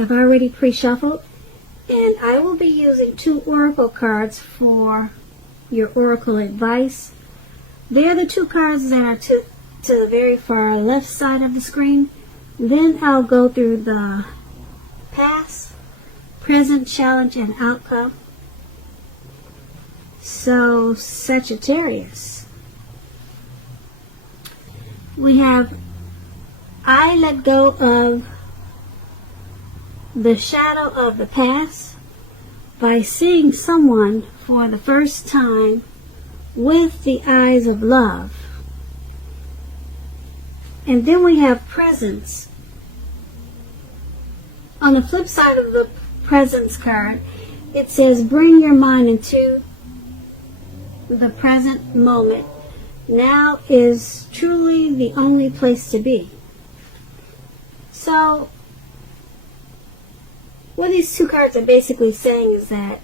I've already pre-shuffled, and I will be using 2 oracle cards for your oracle advice. They're the 2 cards that are to the very far left side of the screen. Then I'll go through the past, present, challenge, and outcome. So, Sagittarius. We have, I let go of the shadow of the past by seeing someone for the first time with the eyes of love. And then we have presence. On the flip side of the presence card, it says bring your mind into the present moment. Now is truly the only place to be. So, what these 2 cards are basically saying is that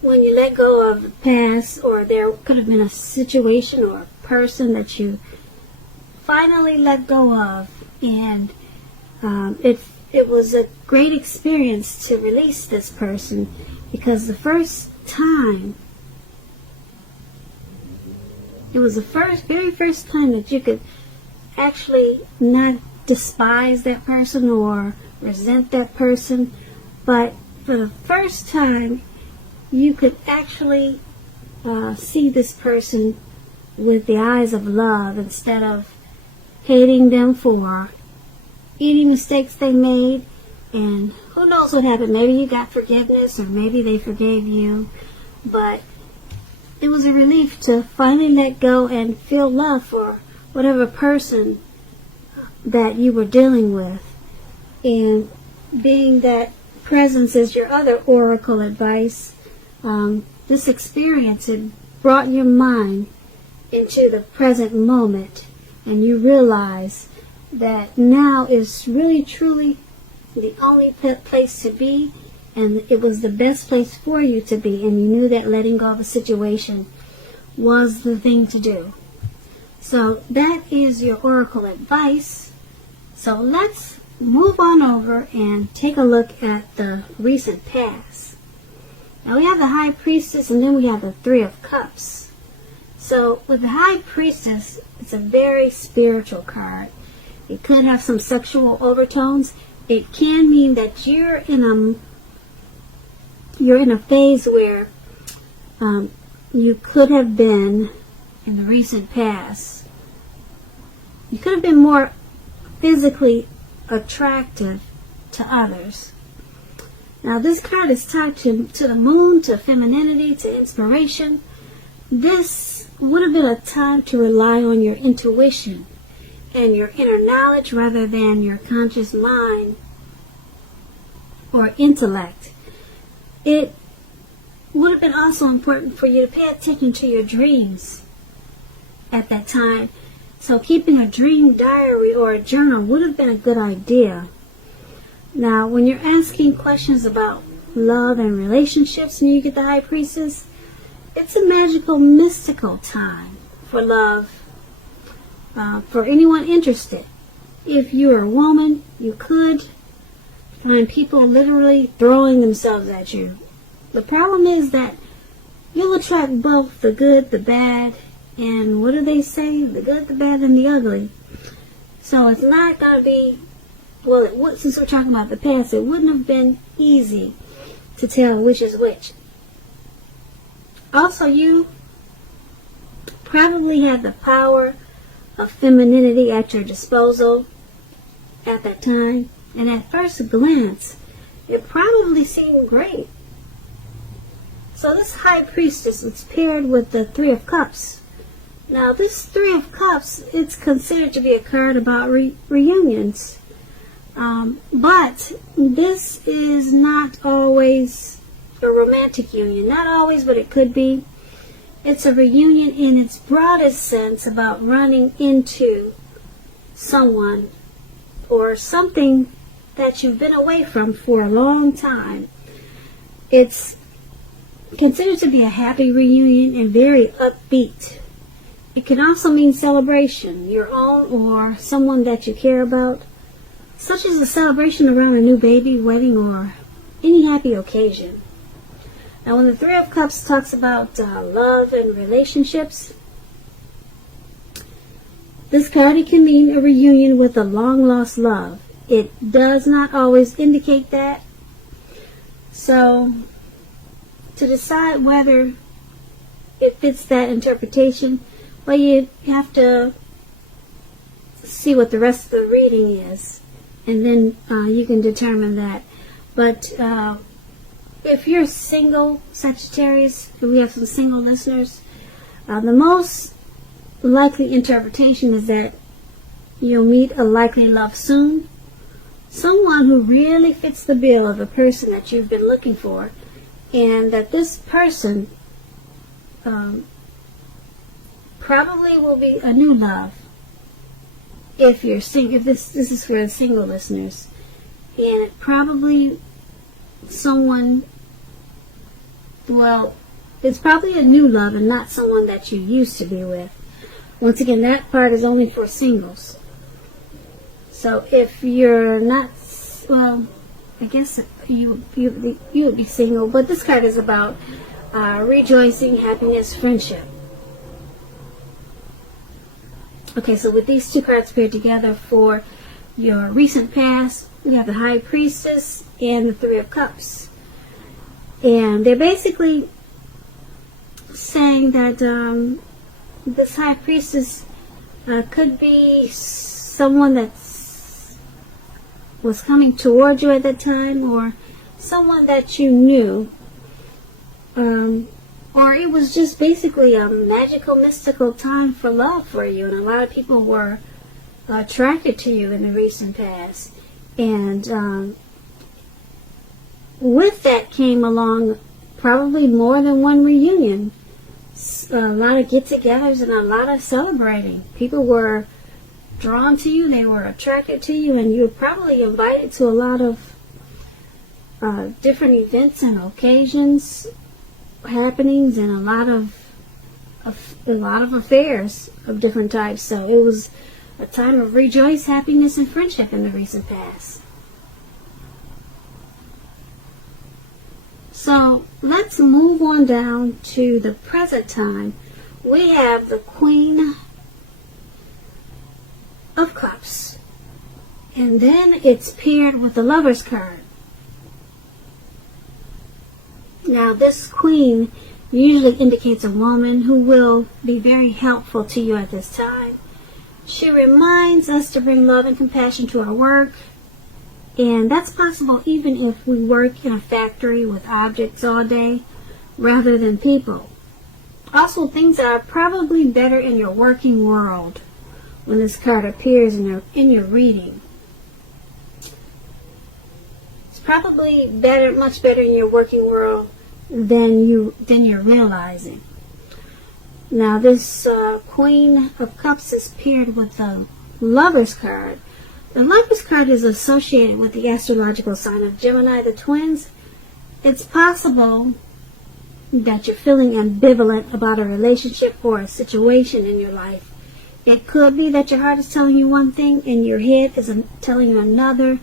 when you let go of the past, or there could have been a situation or a person that you finally let go of, and it was a great experience to release this person, because the first time, it was the very first time that you could actually not despise that person or resent that person, but for the first time you could actually see this person with the eyes of love, instead of hating them for any mistakes they made. And who knows what happened? Maybe you got forgiveness, or maybe they forgave you, but it was a relief to finally let go and feel love for whatever person that you were dealing with. And being that presence is your other oracle advice, this experience, it brought your mind into the present moment, and you realize that now is really truly the only place to be, and it was the best place for you to be, and you knew that letting go of a situation was the thing to do. So that is your oracle advice. So let's move on over and take a look at the recent past. Now we have the High Priestess, and then we have the 3 of Cups. So with the High Priestess, it's a very spiritual card. It could have some sexual overtones. It can mean that you're in a phase where you could have been, in the recent past, you could have been more physically attractive to others. Now this card is tied to the moon, to femininity, to inspiration. This would have been a time to rely on your intuition and your inner knowledge rather than your conscious mind or intellect. It would have been also important for you to pay attention to your dreams at that time. So keeping a dream diary or a journal would have been a good idea. Now, when you're asking questions about love and relationships and you get the High Priestess, it's a magical, mystical time for love, for anyone interested. If you're a woman, you could find people literally throwing themselves at you. The problem is that you'll attract both the good, the bad, and what do they say? The good, the bad, and the ugly. So it's not going to be, well, since we're talking about the past, it wouldn't have been easy to tell which is which. Also, you probably had the power of femininity at your disposal at that time, and at first glance, it probably seemed great. So this High Priestess is paired with the 3 of Cups. Now this 3 of Cups, it's considered to be a card about reunions. But this is not always a romantic union. Not always, but it could be. It's a reunion in its broadest sense about running into someone or something that you've been away from for a long time. It's considered to be a happy reunion and very upbeat. It can also mean celebration, your own or someone that you care about, such as a celebration around a new baby, wedding, or any happy occasion. Now, when the Three of Cups talks about love and relationships, this card, it can mean a reunion with a long-lost love. It does not always indicate that. So, to decide whether it fits that interpretation, well, you have to see what the rest of the reading is, and then you can determine that. But if you're single, Sagittarius, and we have some single listeners, the most likely interpretation is that you'll meet a likely love soon. Someone who really fits the bill of the person that you've been looking for, and that this person probably will be a new love. If you're single, if this is for the single listeners, and probably someone, well, it's probably a new love and not someone that you used to be with. Once again, that part is only for singles. So if you're not, well, I guess you would be single, but this card is about rejoicing, happiness, friendship. Okay, so with these two cards paired together for your recent past, we have the High Priestess and the Three of Cups. And they're basically saying that this High Priestess could be someone that was coming toward you at that time, or someone that you knew, or it was just basically a magical, mystical time for love for you, and a lot of people were attracted to you in the recent past. And with that came along probably more than one reunion, a lot of get-togethers, and a lot of celebrating. People were drawn to you, they were attracted to you, and you were probably invited to a lot of different events and occasions, happenings, and a lot of affairs of different types. So it was a time of rejoice, happiness, and friendship in the recent past. So let's move on down to the present time. We have the Queen of Cups, and then it's paired with the Lover's card. Now, this Queen usually indicates a woman who will be very helpful to you at this time. She reminds us to bring love and compassion to our work, and that's possible even if we work in a factory with objects all day rather than people. Also, things are probably better in your working world when this card appears in your reading. It's probably better, much better in your working world than you're realizing. Now, this Queen of Cups is paired with the Lover's card. The Lover's card is associated with the astrological sign of Gemini, the twins. It's possible that you're feeling ambivalent about a relationship or a situation in your life. It could be that your heart is telling you one thing and your head is telling you another.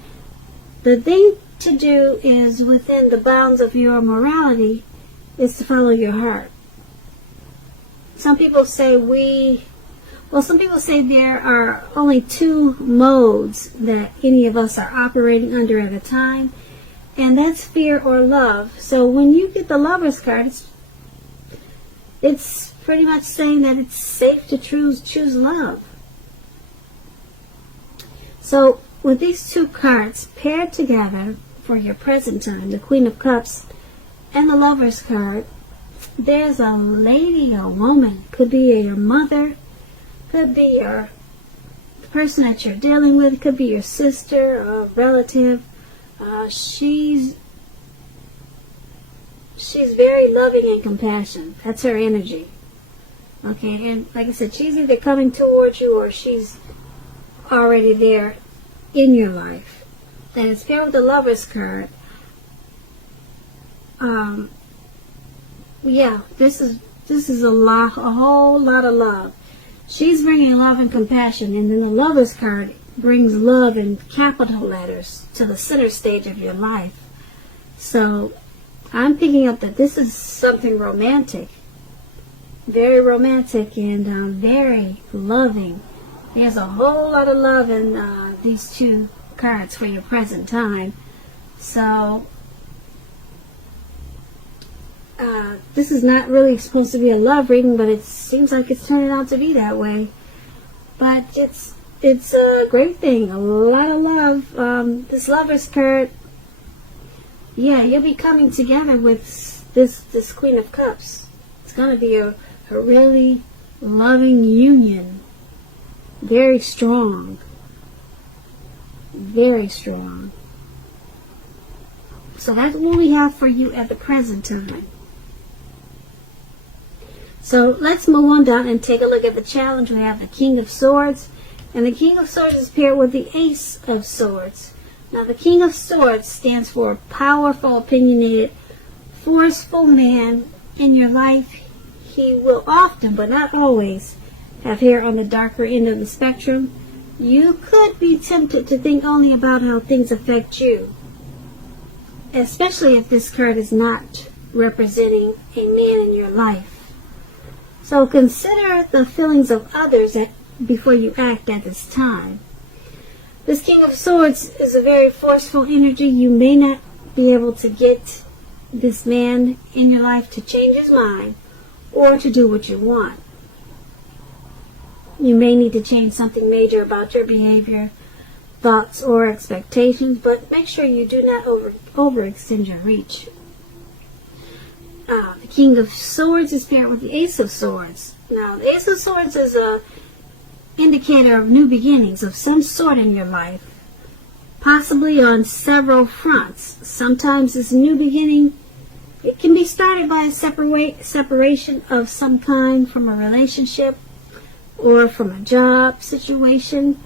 The thing to do is, within the bounds of your morality, is to follow your heart. Some people say there are only two modes that any of us are operating under at a time, and that's fear or love. So when you get the Lover's card, it's pretty much saying that it's safe to choose love. So with these two cards paired together for your present time, the Queen of Cups and the Lover's card, there's a lady, a woman, could be your mother, could be the person that you're dealing with, could be your sister, a relative. She's very loving and compassionate. That's her energy. Okay, and like I said, she's either coming towards you or she's already there in your life. And it's paired with the Lover's card. Yeah, this is a whole lot of love. She's bringing love and compassion, and then the Lover's card brings love in capital letters to the center stage of your life. So I'm picking up that this is something romantic, very romantic and very loving. There's a whole lot of love in these two cards for your present time. So this is not really supposed to be a love reading, but it seems like it's turning out to be that way. But it's a great thing, a lot of love. This Lover's card, yeah, you'll be coming together with this Queen of Cups. It's going to be a really loving union. Very strong. Very strong. So that's what we have for you at the present time. So let's move on down and take a look at the challenge. We have the King of Swords. And the King of Swords is paired with the Ace of Swords. Now the King of Swords stands for a powerful, opinionated, forceful man in your life. He will often, but not always, have hair on the darker end of the spectrum. You could be tempted to think only about how things affect you, especially if this card is not representing a man in your life. So consider the feelings of others before you act at this time. This King of Swords is a very forceful energy. You may not be able to get this man in your life to change his mind or to do what you want. You may need to change something major about your behavior, thoughts, or expectations, but make sure you do not overextend your reach. The King of Swords is paired with the Ace of Swords. Now, the Ace of Swords is a indicator of new beginnings of some sort in your life, possibly on several fronts. Sometimes this new beginning, it can be started by a separation of some kind from a relationship or from a job situation.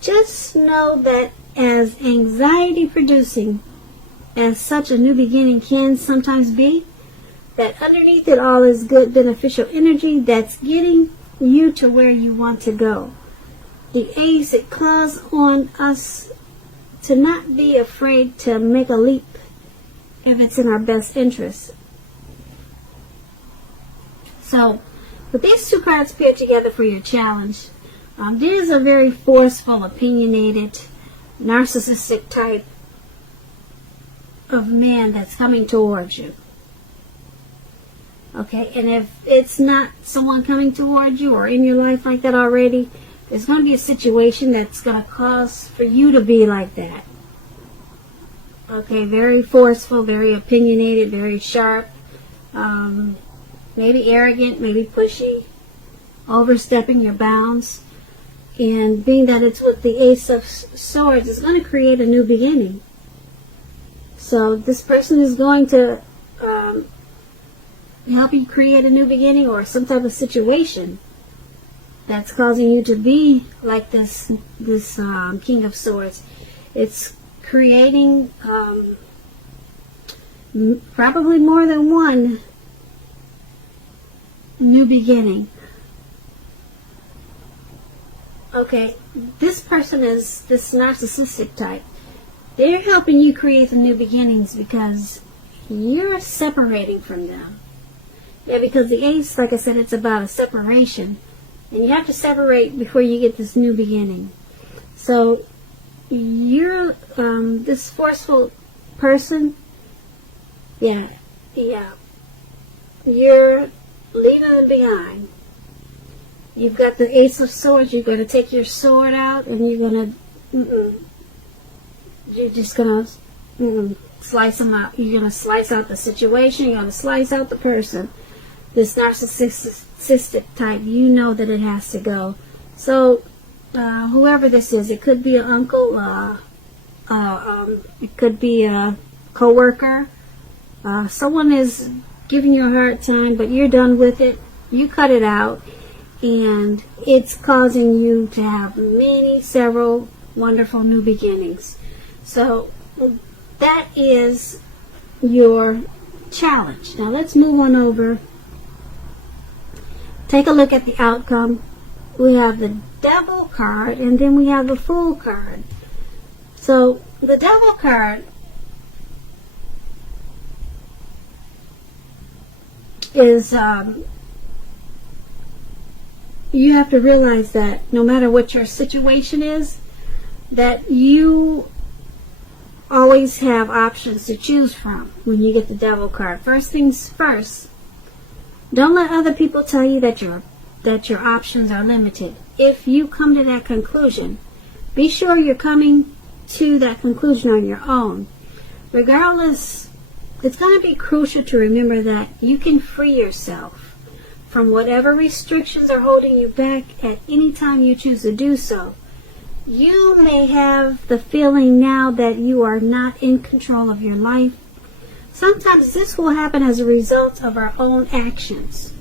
Just know that as anxiety producing as such a new beginning can sometimes be, that underneath it all is good beneficial energy that's getting you to where you want to go. The Ace, it calls on us to not be afraid to make a leap if it's in our best interest. So, with these two cards paired together for your challenge, there's a very forceful, opinionated, narcissistic type of man that's coming towards you. Okay, and if it's not someone coming towards you or in your life like that already, there's going to be a situation that's going to cause for you to be like that. Okay, very forceful, very opinionated, very sharp, maybe arrogant, maybe pushy, overstepping your bounds. And being that it's with the Ace of Swords, it's going to create a new beginning. So this person is going to help you create a new beginning or some type of situation that's causing you to be like this King of Swords. It's creating probably more than one new beginning. Okay, this person is this narcissistic type. They're helping you create the new beginnings because you're separating from them. Yeah, because the Ace, like I said, it's about a separation. And you have to separate before you get this new beginning. So, you're this forceful person. Yeah. You're leaving them behind. You've got the Ace of Swords. You're going to take your sword out and you're going to, you're just going to slice them out. You're going to slice out the situation. You're going to slice out the person. This narcissistic type, you know that it has to go. So, whoever this is, it could be an uncle, it could be a co-worker. Someone is giving you a hard time, but you're done with it. You cut it out, and it's causing you to have several wonderful new beginnings. So, that is your challenge. Now, let's move on over. Take a look at the outcome. we have the Devil card, and then we have the Fool card. So the Devil card is you have to realize that no matter what your situation is, that you always have options to choose from when you get the Devil card. First things first, don't let other people tell you that your options are limited. If you come to that conclusion, be sure you're coming to that conclusion on your own. Regardless, it's going to be crucial to remember that you can free yourself from whatever restrictions are holding you back at any time you choose to do so. You may have the feeling now that you are not in control of your life. Sometimes this will happen as a result of our own actions,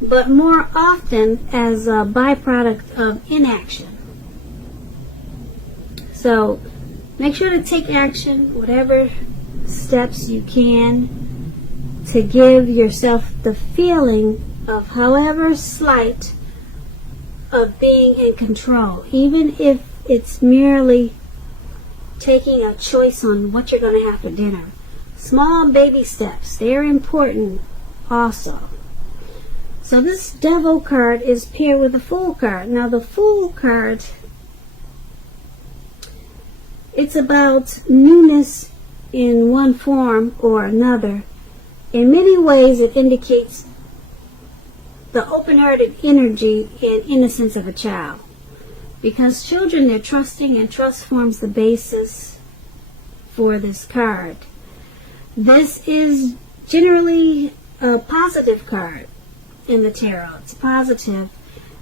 but more often as a byproduct of inaction. So make sure to take action, whatever steps you can, to give yourself the feeling of, however slight, of being in control, even if it's merely taking a choice on what you're going to have for dinner. Small baby steps, they're important also. So this Devil card is paired with the Fool card. Now the Fool card, it's about newness in one form or another. In many ways it indicates the open-hearted energy and innocence of a child. Because children, they're trusting, and trust forms the basis for this card. This is generally a positive card in the tarot. It's positive.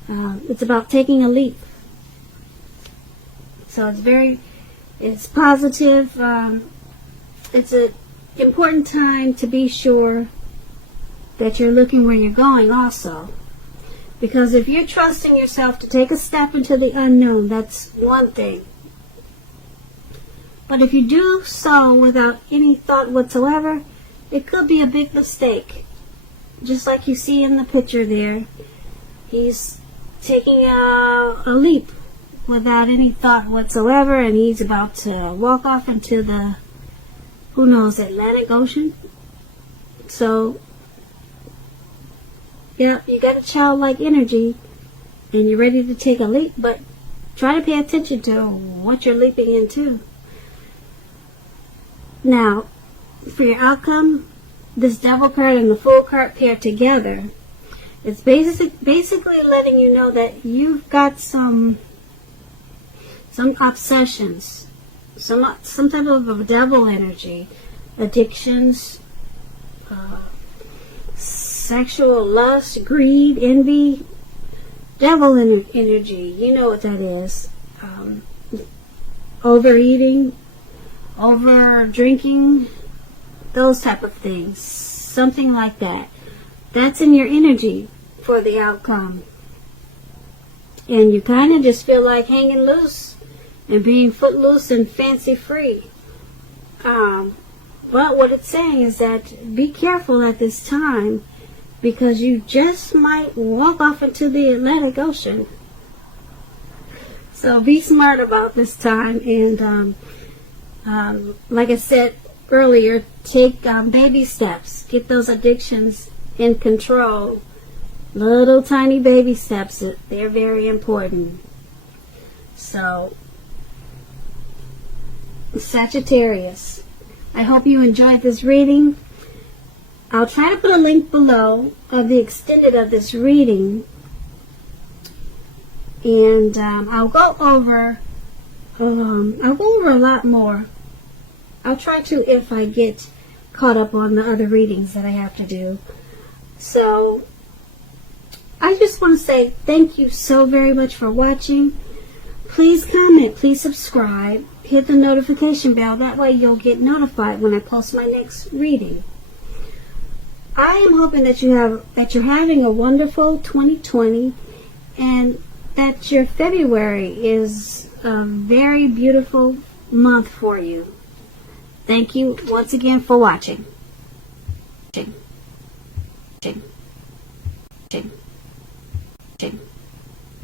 It's about taking a leap. So it's positive. It's an important time to be sure that you're looking where you're going also. Because if you're trusting yourself to take a step into the unknown, that's one thing. But if you do so without any thought whatsoever, it could be a big mistake. Just like you see in the picture there, he's taking a leap without any thought whatsoever, and he's about to walk off into the, who knows, Atlantic Ocean. So yeah, you got a childlike energy and you're ready to take a leap, but try to pay attention to what you're leaping into. Now, for your outcome, this Devil card and the Fool card paired together, it's basically letting you know that you've got some obsessions, some type of a devil energy, addictions, sexual lust, greed, envy, devil energy. You know what that is. Overeating, over drinking, those type of things. Something like that. That's in your energy for the outcome. And you kind of just feel like hanging loose and being footloose and fancy free. But what it's saying is that be careful at this time, because you just might walk off into the Atlantic Ocean. So be smart about this time, and like I said earlier, take baby steps. Get those addictions in control. Little tiny baby steps. They're very important. So, Sagittarius, I hope you enjoyed this reading. I'll try to put a link below of the extended of this reading, and I'll go over a lot more. I'll try to, if I get caught up on the other readings that I have to do. So I just want to say thank you so very much for watching. Please comment, please subscribe, hit the notification bell. That way you'll get notified when I post my next reading. I am hoping that you're having a wonderful 2020, and that your February is a very beautiful month for you. Thank you once again for watching.